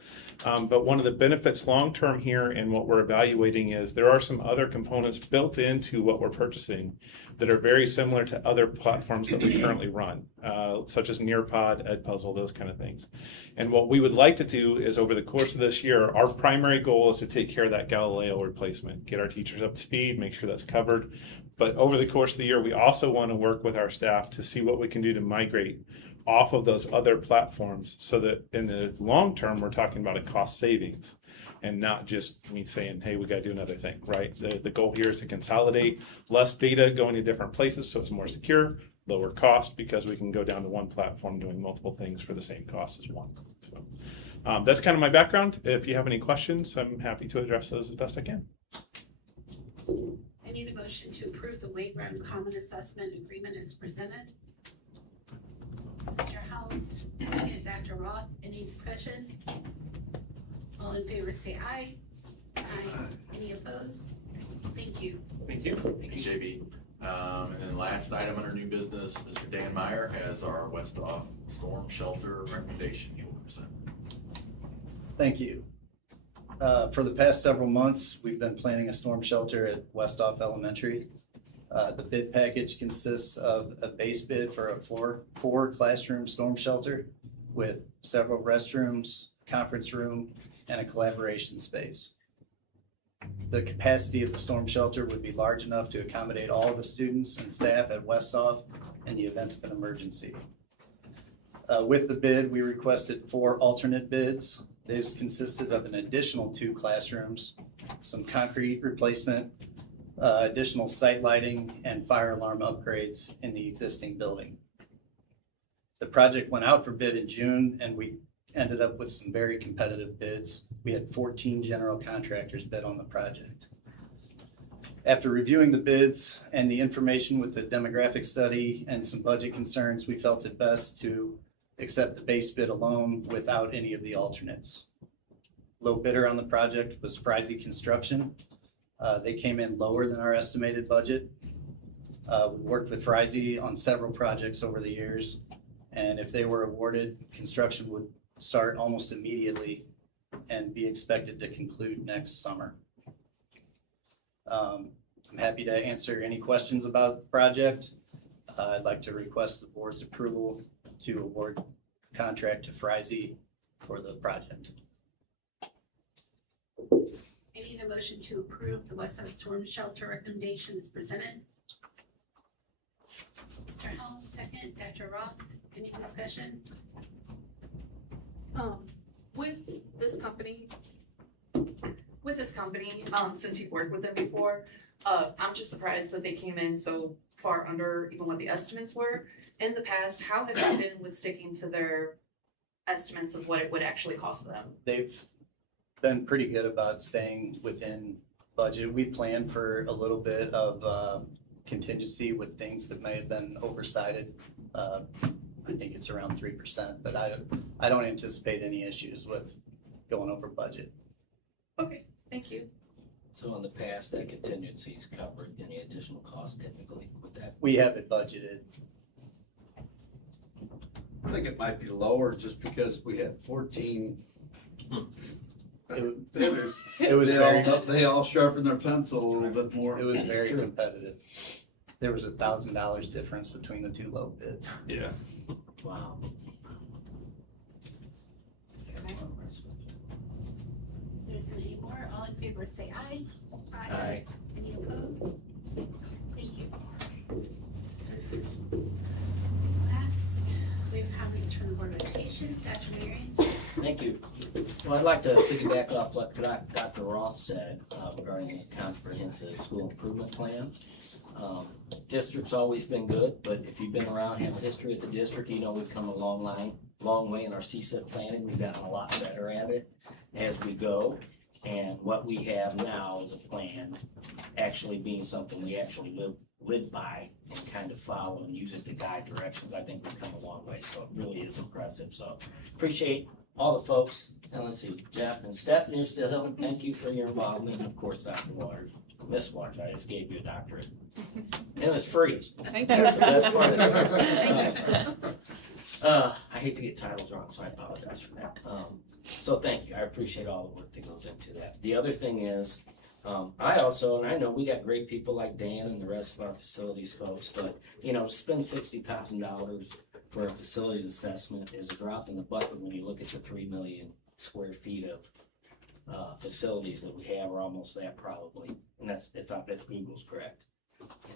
But one of the benefits long-term here and what we're evaluating is there are some other components built into what we're purchasing that are very similar to other platforms that we currently run, such as Nearpod, Edpuzzle, those kind of things. And what we would like to do is over the course of this year, our primary goal is to take care of that Galileo replacement, get our teachers up to speed, make sure that's covered. But over the course of the year, we also want to work with our staff to see what we can do to migrate off of those other platforms so that in the long term, we're talking about a cost savings and not just me saying, hey, we got to do another thing, right? The goal here is to consolidate less data going to different places so it's more secure, lower cost, because we can go down to one platform doing multiple things for the same cost as one. So, that's kind of my background. If you have any questions, I'm happy to address those as best I can. I need a motion to approve the Weight Room Common Assessment Agreement as presented. Mr. Howells, second, Dr. Roth, any discussion? All in favor say aye. Aye. Any opposed? Thank you. Thank you. Thanks, JB. And then last item under new business, Mr. Dan Meyer has our Westoff storm shelter recommendation he will present. Thank you. For the past several months, we've been planning a storm shelter at Westoff Elementary. The bid package consists of a base bid for a four classroom storm shelter with several restrooms, conference room, and a collaboration space. The capacity of the storm shelter would be large enough to accommodate all the students and staff at Westoff in the event of an emergency. With the bid, we requested 4 alternate bids. These consisted of an additional 2 classrooms, some concrete replacement, additional site lighting, and fire alarm upgrades in the existing building. The project went out for bid in June, and we ended up with some very competitive bids. We had 14 general contractors bid on the project. After reviewing the bids and the information with the demographic study and some budget concerns, we felt it best to accept the base bid alone without any of the alternates. Low bidder on the project was Frizy Construction. They came in lower than our estimated budget. We worked with Frizy on several projects over the years, and if they were awarded, construction would start almost immediately and be expected to conclude next summer. I'm happy to answer any questions about the project. I'd like to request the board's approval to award the contract to Frizy for the project. I need a motion to approve the Westoff Storm Shelter recommendation as presented. Mr. Howell, second, Dr. Roth, any discussion? With this company, since you've worked with them before, I'm just surprised that they came in so far under even what the estimates were. In the past, how have they been with sticking to their estimates of what it would actually cost them? They've been pretty good about staying within budget. We planned for a little bit of contingency with things that may have been oversighted. I think it's around 3%, but I don't anticipate any issues with going over budget. Okay, thank you. So in the past, that contingency's covered any additional costs typically with that? We have it budgeted. I think it might be lower just because we had 14 bidders. They all sharpened their pencil a little bit more. It was very competitive. There was $1,000 difference between the 2 low bids. Yeah. Wow. There isn't any more. All in favor say aye. Aye. Any opposed? Thank you. Last, we have return board of education, Dr. Marion. Thank you. Well, I'd like to piggyback off what Dr. Roth said regarding the comprehensive school improvement plan. District's always been good, but if you've been around, have a history at the district, you know we've come a long way in our CSIP planning. We've gotten a lot better at it as we go. And what we have now is a plan actually being something we actually live by and kind of follow and use it to guide directions. I think we've come a long way, so it really is impressive. So appreciate all the folks. And let's see, Jeff and Stephanie are still helping. Thank you for your involvement. And of course, Dr. Waters. Miss Waters, I just gave you a doctorate. It was free. Thank That's the best part of Thank it. I hate to get titles wrong, so I apologize for that. So thank you. I appreciate all the work that goes into that. The other thing is, I know we got great people like Dan and the rest of our facilities folks, but to spend $60,000 for a facilities assessment is a drop in the bucket when you look at the 3 million square feet of facilities that we have, or almost that probably, and that's if Google's correct.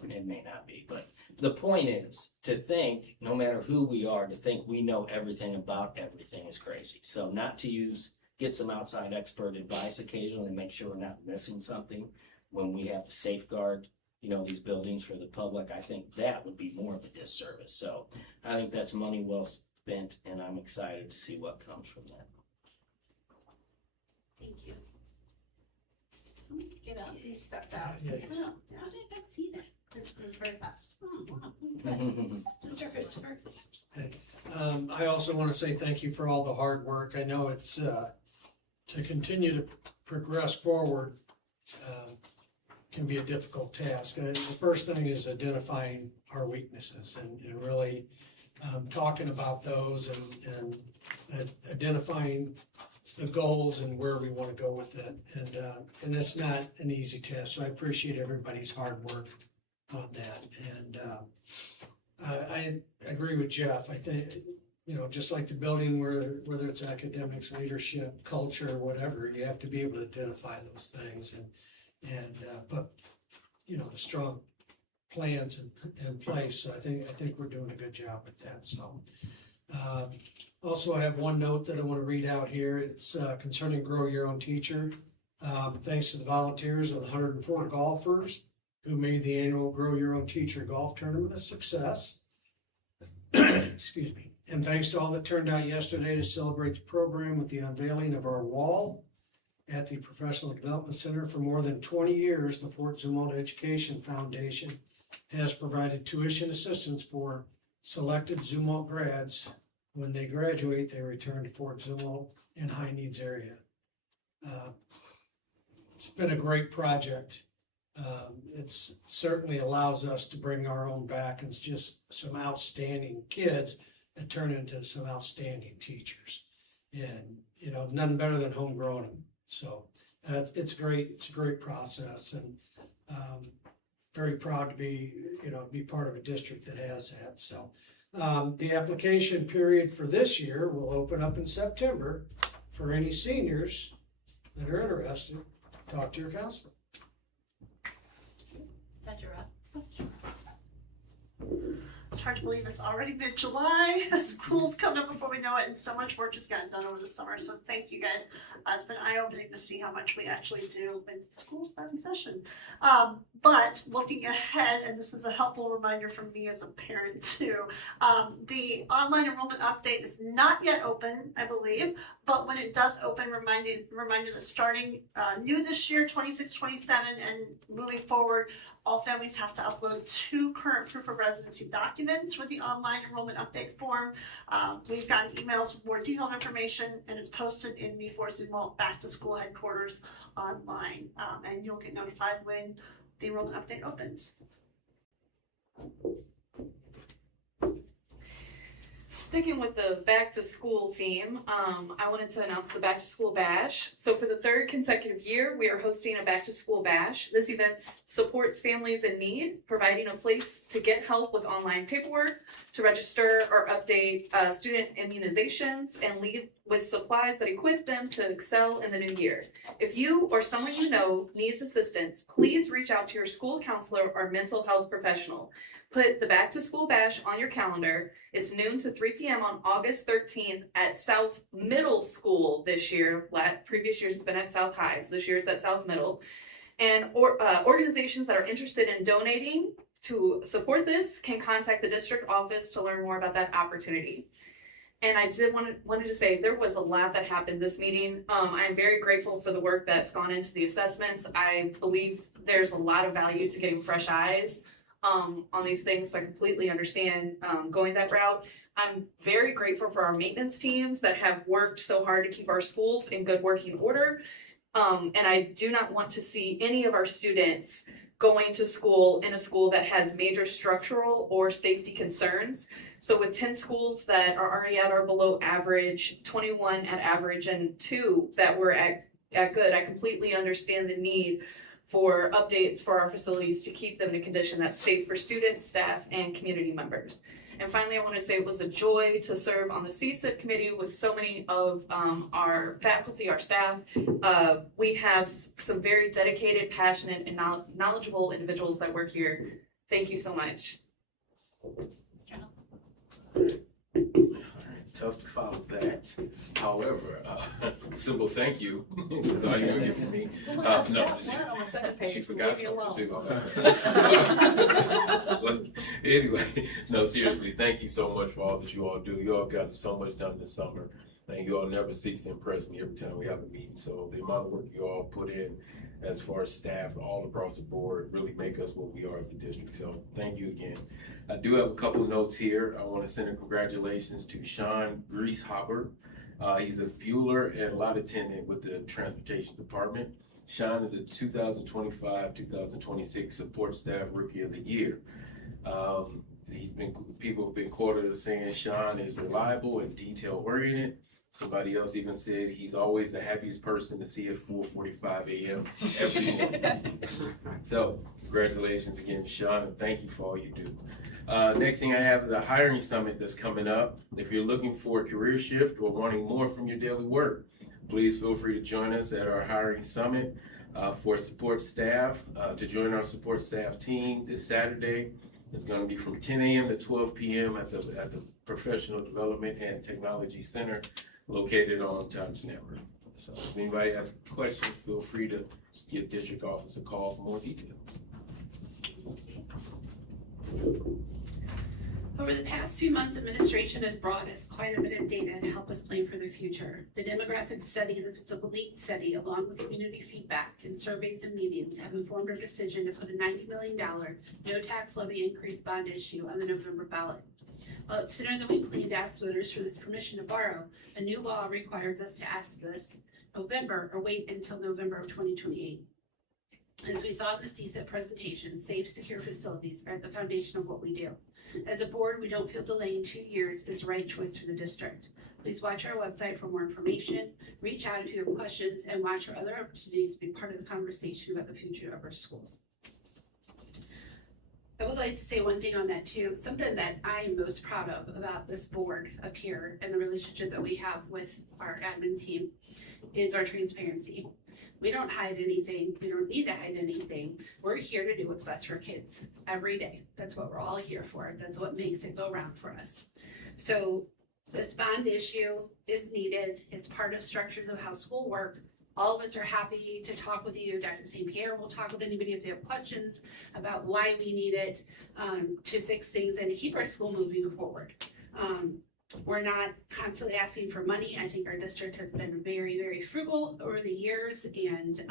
It may not be, but the point is to think, no matter who we are, to think we know everything about everything is crazy. So not to get some outside expert advice occasionally, make sure we're not missing something when we have to safeguard, these buildings for the public. I think that would be more of a disservice. So I think that's money well spent, and I'm excited to see what comes from that. Thank you. Get out, he stepped out. Yeah. Wow, how did I not see that? It was very fast. Oh, wow. Mr. Christopher. I also want to say thank you for all the hard work. I know it's, to continue to progress forward can be a difficult task. The first thing is identifying our weaknesses and really talking about those and identifying the goals and where we want to go with it. And it's not an easy task, so I appreciate everybody's hard work on that. And I agree with Jeff. I think, just like the building, whether it's academics, leadership, culture, whatever, you have to be able to identify those things and put, the strong plans in place. So I think we're doing a good job with that. So also, I have one note that I want to read out here. It's concerning Grow Your Own Teacher. Thanks to the volunteers of the 104 golfers who made the annual Grow Your Own Teacher golf tournament a success. Excuse me. And thanks to all that turned out yesterday to celebrate the program with the unveiling of our wall at the Professional Development Center. For more than 20 years, the Fort Zumwalt Education Foundation has provided tuition assistance for selected Zumwalt grads. When they graduate, they return to Fort Zumwalt in high needs area. It's been a great project. It certainly allows us to bring our own back, and it's just some outstanding kids that turn into some outstanding teachers. And, nothing better than homegrown them. So it's great. It's a great process, and very proud to be part of a district that has that. So the application period for this year will open up in September for any seniors that are interested. Talk to your counselor. It's hard to believe it's already mid-July. School's coming up before we know it, and so much work has gotten done over the summer. So thank you guys. It's been eye-opening to see how much we actually do when school's not in session. But looking ahead, and this is a helpful reminder from me as a parent too, the online enrollment update is not yet open, I believe, but when it does open, reminder that starting new this year, 26-27, and moving forward, all families have to upload 2 current proof of residency documents with the online enrollment update form. We've gotten emails with more detailed information, and it's posted in the Fort Zumwalt Back to School headquarters online, and you'll get notified when the enrollment update opens. Sticking with the back to school theme, I wanted to announce the back to school bash. So for the 3rd consecutive year, we are hosting a back to school bash. This event supports families in need, providing a place to get help with online paperwork, to register or update student immunizations, and leave with supplies that equip them to excel in the new year. If you or someone you know needs assistance, please reach out to your school counselor or mental health professional. Put the Back to School Bash on your calendar. It's noon to 3 p.m. on August 13th at South Middle School this year. Previous years it's been at South High, so this year it's at South Middle. And organizations that are interested in donating to support this can contact the district office to learn more about that opportunity. And I did wanted to say there was a lot that happened this meeting. I'm very grateful for the work that's gone into the assessments. I believe there's a lot of value to getting fresh eyes on these things, so I completely understand going that route. I'm very grateful for our maintenance teams that have worked so hard to keep our schools in good working order. And I do not want to see any of our students going to school in a school that has major structural or safety concerns. So with 10 schools that are already at or below average, 21 at average, and 2 that were at good, I completely understand the need for updates for our facilities to keep them in a condition that's safe for students, staff, and community members. And finally, I want to say it was a joy to serve on the CSIP committee with so many of our faculty, our staff. We have some very dedicated, passionate, and knowledgeable individuals that work here. Thank you so much. Tough to follow that. However, simple thank you is all you're gonna get from me. No, On the second page, she so forgot leave me something alone. too. But anyway, no, seriously, thank you so much for all that you all do. You all got so much done this summer, and you all never cease to impress me every time we have a meeting. So the amount of work you all put in, as far as staff all across the board, really make us what we are as a district. So thank you again. I do have a couple notes here. I want to send a congratulations to Sean Greashopper. He's a fueler and lot attendant with the transportation department. Sean is a 2025-2026 support staff rookie of the year. People have been quoted as saying Sean is reliable and detail oriented. Somebody else even said he's always the happiest person to see at 4:45 a.m. every morning. So congratulations again, Sean, and thank you for all you do. Next thing I have is a hiring summit that's coming up. If you're looking for a career shift or wanting more from your daily work, please feel free to join us at our hiring summit for support staff. To join our support staff team this Saturday, it's going to be from 10 a.m. to 12 p.m. at the Professional Development and Technology Center located on Touch Network. So if anybody has questions, feel free to give district office a call for more details. Over the past few months, administration has brought us quite a bit of data to help us plan for the future. The demographic study and the physical needs study, along with community feedback and surveys and meetings, have informed our decision to put a $90 million no tax levy increase bond issue on the November ballot. While it's sooner than we planned to ask voters for this permission to borrow, a new law requires us to ask this November or wait until November of 2028. As we saw in the CSIP presentation, safe, secure facilities are at the foundation of what we do. As a board, we don't feel delaying 2 years is the right choice for the district. Please watch our website for more information, reach out if you have questions, and watch for other opportunities to be part of the conversation about the future of our schools. I would like to say one thing on that too. Something that I am most proud of about this board up here and the relationship that we have with our admin team is our transparency. We don't hide anything. We don't need to hide anything. We're here to do what's best for kids every day. That's what we're all here for. That's what makes it go round for us. So this bond issue is needed. It's part of structures of how school work. All of us are happy to talk with you. Dr. St. Pierre will talk with anybody if they have questions about why we need it to fix things and to keep our school moving forward. We're not constantly asking for money. I think our district has been very, very frugal over the years, and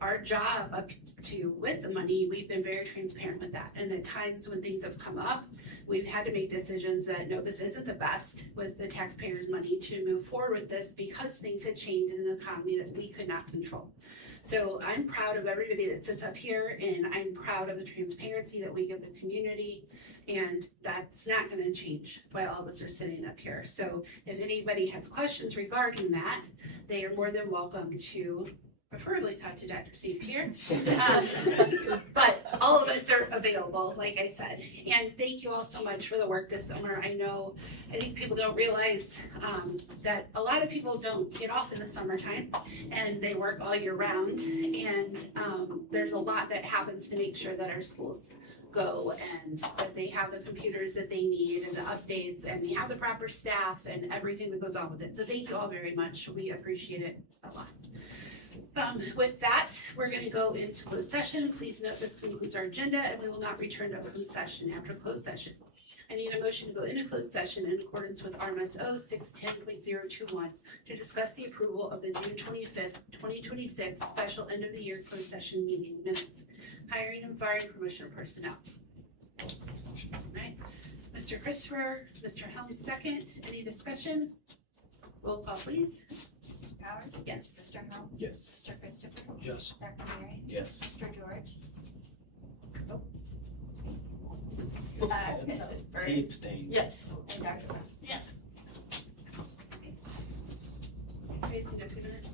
our job up to with the money, we've been very transparent with that. And at times when things have come up, we've had to make decisions that no, this isn't the best with the taxpayers' money to move forward with this because things had changed in the economy that we could not control. So I'm proud of everybody that sits up here, and I'm proud of the transparency that we give the community, and that's not going to change while all of us are sitting up here. So if anybody has questions regarding that, they are more than welcome to preferably talk to Dr. St. Pierre. But all of us are available, like I said. And thank you all so much for the work this summer. I think people don't realize that a lot of people don't get off in the summertime and they work all year round. And there's a lot that happens to make sure that our schools go and that they have the computers that they need and the updates and we have the proper staff and everything that goes on with it. So thank you all very much. We appreciate it a lot. With that, we're going to go into closed session. Please note this concludes our agenda and we will not return to open session after closed session. I need a motion to go into closed session in accordance with RMSO 610.021 to discuss the approval of the June 25th, 2026 special end of the year closed session meeting minutes, hiring and firing promotion of personnel. All right. Mr. Christopher, Mr. Helms, second. Any discussion? Roll call, please. Mrs. Powers? Yes. Mr. Helms? Yes. Mr. Christopher? Yes. Dr. Mary? Yes. Mr. George? Mrs. Bird? He abstained. Yes. And Dr. Brown? Yes. Tracy, Dr. Minutes.